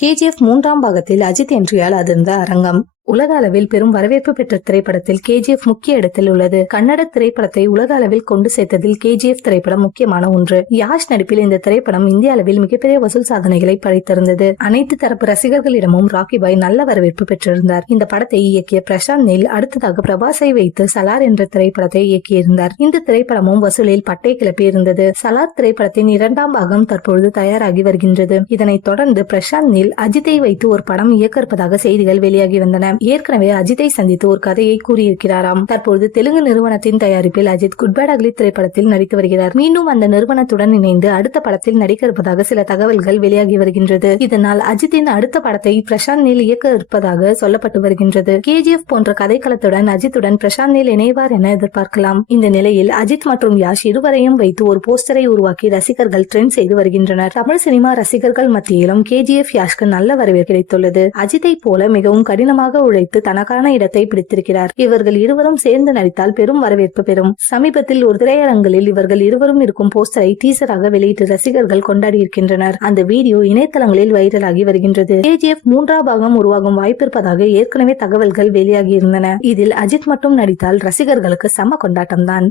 KGF 3ஆம் பாகத்தில் அஜித் என்றியால் அதிர்ந்த அரங்கம். உலக அளவில் பெரும் வரவேற்பு பெற்ற திரைப்படத்தில் KGF முக்கிய இடத்தில் உள்ளது. கன்னட திரைப்படத்தை உலக அளவில் கொண்டு சேர்த்ததில் KGF திரைப்படம் முக்கியமான ஒன்று. யாஷ் நடிப்பில் இந்த திரைப்படம் இந்திய அளவில் மிகப்பெரிய வசூல் சாதனைகளை படைத்திருந்தது. அனைத்து தரப்பு ரசிகர்களிடமும் ராக்கி பாய் நல்ல வரவேற்பு பெற்றிருந்தார். இந்த படத்தை இயக்கிய பிரசாந்த் நீல் அடுத்ததாக பிரபாஸை வைத்து சலார் என்ற திரைப்படத்தை இயக்கியிருந்தார். இந்த திரைப்படமும் வசூலில் பட்டை கிளப்பியிருந்தது. சலார் திரைப்படத்தின் 2ஆம் பாகம் தற்பொழுது தயாராகி வருகின்றது. இதனைத் தொடர்ந்து பிரசாந்த் நீல் அஜித்தை வைத்து ஒரு படம் இயக்க இருப்பதாக செய்திகள் வெளியாகி வந்தன. ஏற்கனவே அஜித்தை சந்தித்து ஒரு கதையை கூறியிருக்கிறாராம். தற்பொழுது தெலுங்கு நிறுவனத்தின் தயாரிப்பில் அஜித் குட் பேட் அக்லி திரைப்படத்தில் நடித்து வருகிறார். மீண்டும் அந்த நிறுவனத்துடன் இணைந்து அடுத்த படத்தில் நடிக்க இருப்பதாக சில தகவல்கள் வெளியாகி வருகின்றது. இதனால் அஜித்தின் அடுத்த படத்தை பிரசாந்த் நீல் இயக்க இருப்பதாக சொல்லப்பட்டு வருகின்றது. KGF போன்ற கதைக்களத்துடன் அஜித்துடன் பிரசாந்த் நீல் இணைவார் என எதிர்பார்க்கலாம். இந்த நிலையில் அஜித் மற்றும் யாஷ் இருவரையும் வைத்து ஒரு போஸ்டரை உருவாக்கி ரசிகர்கள் ட்ரெண்ட் செய்து வருகின்றனர். தமிழ் சினிமா ரசிகர்கள் மத்தியிலும் KGF யாஷ்க்கு நல்ல வரவேற்பு கிடைத்துள்ளது. அஜித்தை போல மிகவும் கடினமாக உழைத்து தனக்கான இடத்தை பிடித்திருக்கிறார். இவர்கள் இருவரும் சேர்ந்து நடித்தால் பெரும் வரவேற்பு பெறும். சமீபத்தில் ஒரு திரையரங்கில் இவர்கள் இருவரும் இருக்கும் போஸ்டரை டீசராக வெளியிட்டு ரசிகர்கள் கொண்டாடி இருக்கின்றனர். அந்த வீடியோ இணையதளங்களில் வைரலாகி வருகின்றது. KGF 3ஆம் பாகம் உருவாகும் வாய்ப்பிருப்பதாக ஏற்கனவே தகவல்கள் வெளியாகி இருந்தன. இதில் அஜித் மட்டும் நடித்தால் ரசிகர்களுக்கு செம கொண்டாட்டம் தான்.